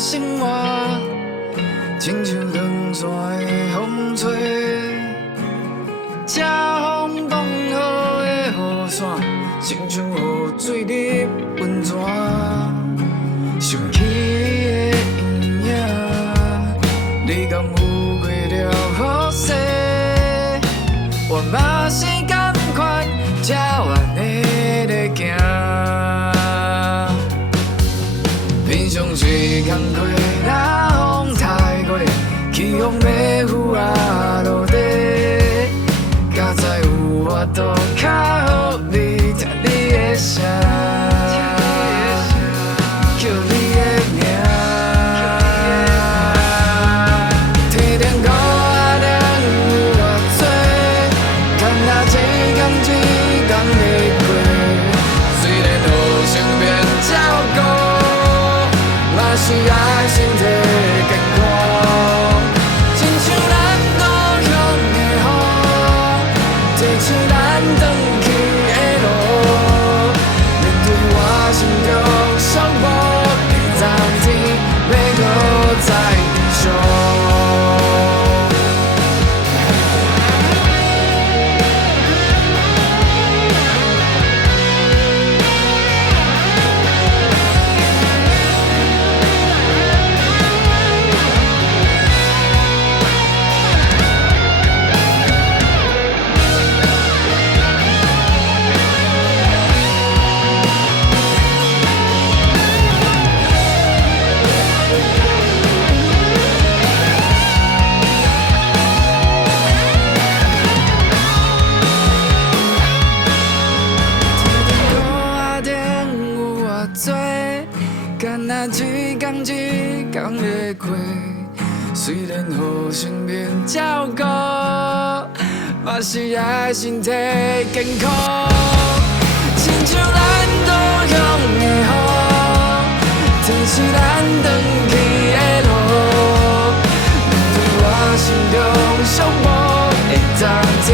生活，亲像长山的风吹，遮风放好的雨伞，亲像雨水入温泉。想起的阴影，你敢有过了雨势？我嘛是同款，这样的在行。平常时工课，若风太过，起风要雨啊落地。较早有法度较好你听你的声，叫你的名。天天苦啊冷有偌多，敢若一天一天在过。虽然互相免照顾，嘛是爱身体健康。亲像咱故乡的雨，提醒咱转去的路。面对我心中寂寞的昨天，要搁再砒霜。敢若一天一天在过，虽然互相免照顾，嘛是爱身体健康。亲像咱故乡的雨，提示咱转去的路。面对我心中寂寞的昨天。